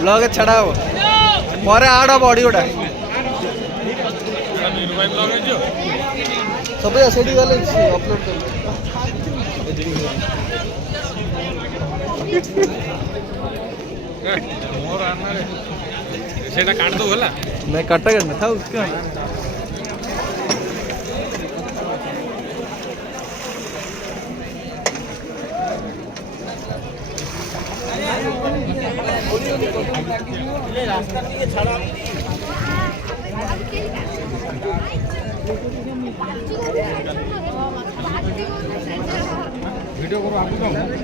ବ୍ଲଗ ଛାଡ଼ା ହବ ପରେ ଆଡ଼ ହବ ଅଡ଼ିଓଟା ସବୁ ସେଠି ଗଲେ ଅପଲୋଡ଼ କରିବେ ସେଇଟା କାଟିଦେବୁ ହେଲା ନାଇଁ କାଟା କାଟନା ଥାଉ ରାସ୍ତା ଟିକେ ଛାଡ଼ ଭିଡ଼ିଓ କରୁ ଆଗକୁ ନାଇଁ